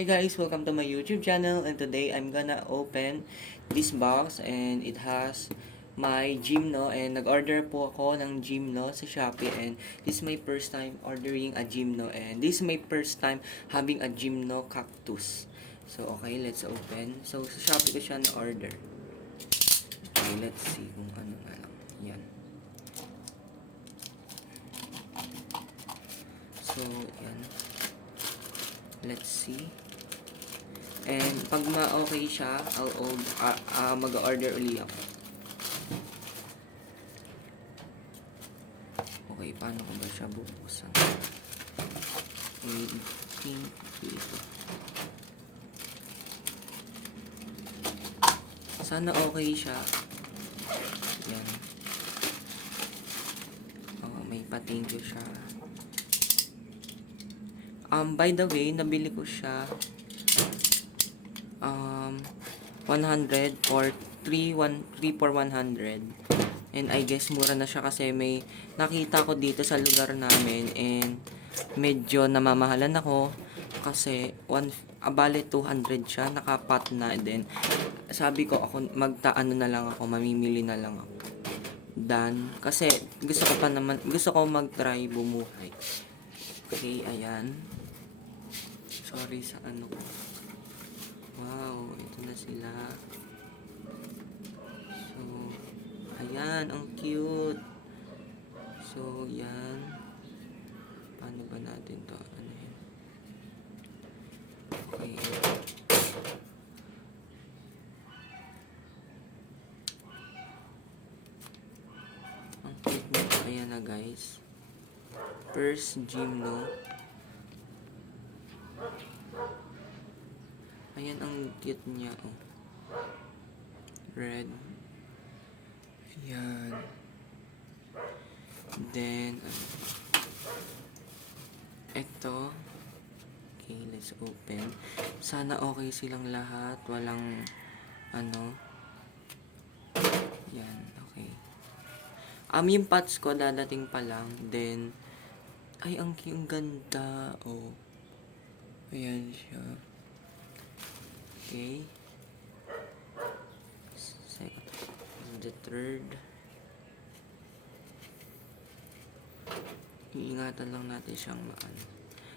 Hi guys, welcome to my YouTube channel, and today I'm gonna open this box and it has my Gymno, and nag-order po ako ng Gymno sa Shopee, and this is my first time ordering a Gymno, and this is my first time having a Gymno cactus. So okay, let's open. So sa Shopee ko siya na-order. Okay, let's see kung ano na lang. Yan. So yan. Let's see. And pag ma-okay siya, mag-order uli ako. Okay, paano ko ba siya bubuksan? Dito. Sana okay siya. Yan. Oh, may pa-thank you siya. By the way, nabili ko siya 100 or 3 for 100. And I guess mura na siya kasi may nakita ko dito sa lugar namin, and medyo namamahalan ako kasi bale 200 siya, nakapat na. Then sabi ko ako magtaano na lang ako, mamimili na lang ako. Done. Kasi gusto ko mag-try bumuhay. Okay, ayan. Sorry sa ano ko. Wow, ito na sila. So, ayan, ang cute. So, yan. Paano ba natin to? Ano yun? Okay. Ang cute nito. Ayan na, guys. First Gymno. Ayan ang cute niya, oh. Red. Ayan. Then, eto. Okay, let's open. Sana okay silang lahat. Walang, ano. Yan, okay. Yung pots ko, dadating pa lang. Then, ay, ang ganda, oh. Ayan siya. Okay. Second. The third. Iingatan lang natin siyang maano.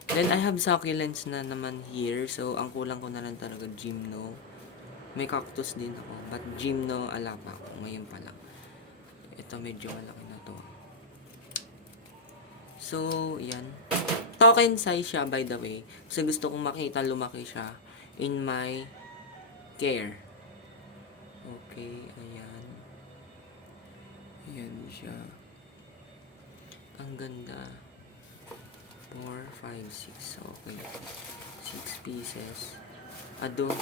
Then I have succulents na naman here. So ang kulang ko na lang talaga Gymno. May cactus din ako. But Gymno ala pa ako. Ngayon pa lang. Ito medyo malaki na to. So yan. Token size siya, by the way. Kasi gusto kong makita lumaki siya in my care. Okay, ayan. Ayan siya. Ang ganda. 4, 5, 6. Okay. 6 pieces. I don't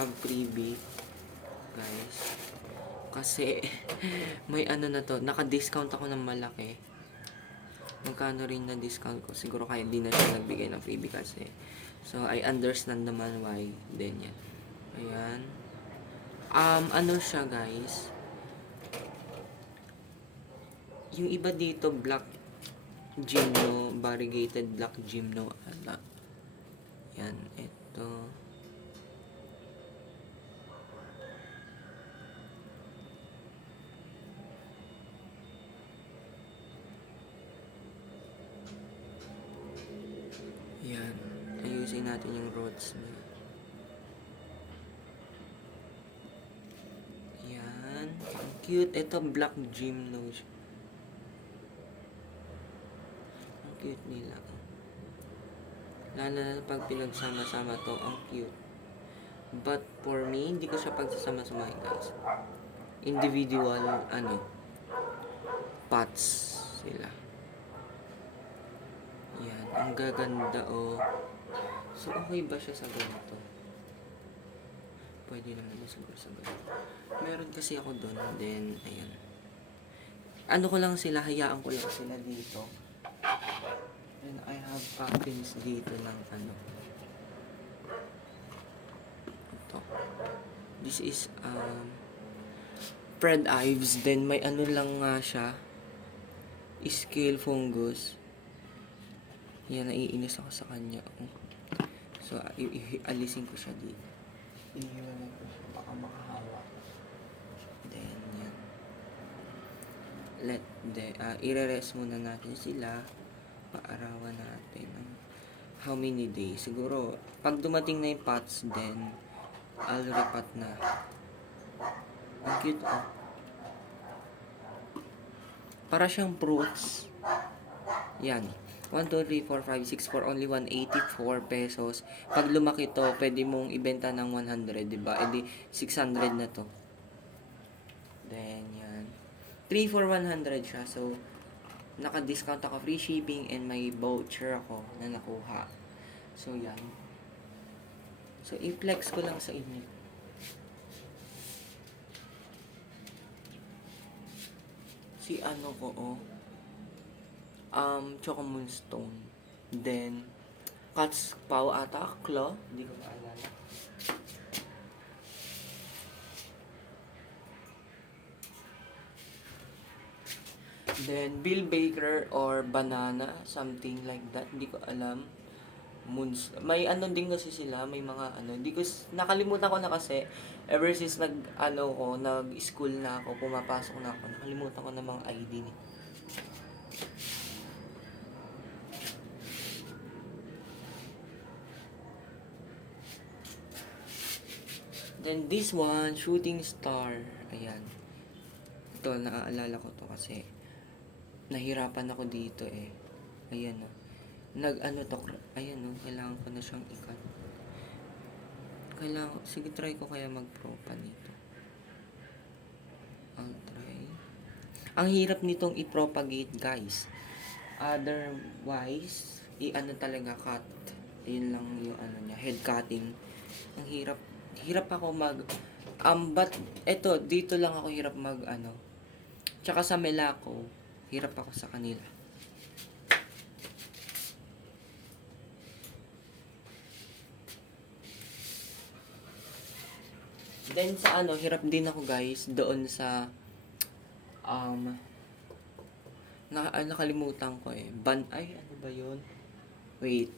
have freebie, guys. Kasi, may ano na to. Naka-discount ako ng malaki. Magkano rin na discount ko? Siguro kaya hindi na siya nagbigay ng freebie kasi. So, I understand naman why. Then, yan. Ayan. Ano siya, guys? Yung iba dito, black Gymno, variegated black Gymno. Ala. Yan, ito. Yan. Ayusin natin yung rods niya. Yan. Ang cute. Ito, black Gymno. Ang cute nila. Lalo na pag pinagsama-sama to, ang cute. But for me, hindi ko siya pagsasama-samahin, guys. Individual, pots sila. Yan. Ang gaganda, oh. So, okay ba siya sa ganito? Pwede naman na siguro sa ganito. Meron kasi ako doon. Then, ayan. Ano ko lang sila, hayaan ko lang sila dito. And I have pumpkins dito ng ano. Ito. This is, Fred Ives. Then, may ano lang nga siya. Scale fungus. Yan, naiinis ako sa kanya. So, alisin ko siya dito. Ihiwalay ko siya. Baka makahawak. Then, yan. I-rest muna natin sila. Paarawan natin. How many days? Siguro, pag dumating na yung pots, then, I'll repat na. Ang cute, oh. Para siyang fruits. Yan. 1, 2, 3, 4, 5, 6 for only 184 pesos. Pag lumaki to, pwede mong ibenta ng 100, diba? E di, 600 na to. Then, yan. 3 for 100 siya. So, naka-discount ako, free shipping, and may voucher ako na nakuha. So, yan. So, i-flex ko lang sa inyo. Si ano ko, oh. Choco Moonstone. Then, Cat's Paw ata, Claw. Hindi ko maalala. Then, Bill Baker or Banana, something like that. Hindi ko alam. May ano din kasi sila, may mga ano. Hindi ko, nakalimutan ko na kasi, ever since nag-school na ako, pumapasok na ako, nakalimutan ko na mga ID ni. Then, this one, Shooting Star. Ayan. Ito, naaalala ko to kasi nahirapan ako dito eh. Ayan o. Ayan o, kailangan ko na siyang ikat. Sige, try ko kaya mag-pro pa nito. I'll try. Ang hirap nitong i-propagate, guys. Otherwise, talaga cut. Yun lang yung niya, head cutting. Ang hirap ako but eto, dito lang ako hirap tsaka sa Melaco, hirap ako sa kanila. Then sa hirap din ako, guys, doon sa nakalimutan ko eh. Ano ba yun? Wait.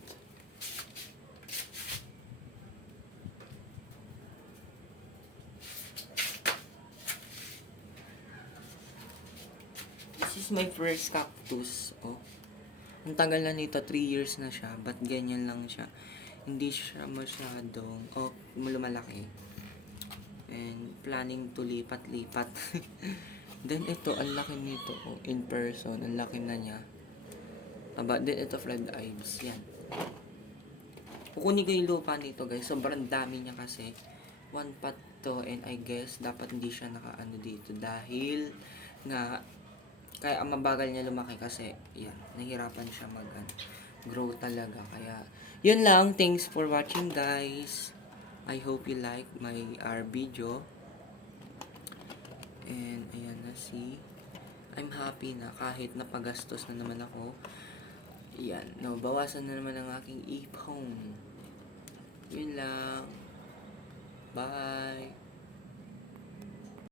This is my first cactus. Oh. Ang tagal na nito, 3 years na siya. But ganyan lang siya. Hindi siya masyadong lumalaki. And planning to lipat-lipat. Then ito, ang laki nito. Oh, in person, ang laki na niya. Then ito, Fred Ives. Yan. Kukunin ko yung lupa nito, guys. Sobrang dami niya kasi. 1 pot to, and I guess dapat hindi siya nakaano dito dahil nga kaya mabagal niya lumaki kasi yan, nahirapan siya grow talaga. Kaya yun lang. Thanks for watching, guys. I hope you like our video. And ayan na, I'm happy na kahit napagastos na naman ako. Yan, bawasan na naman ang aking ipon. Yun lang. Bye.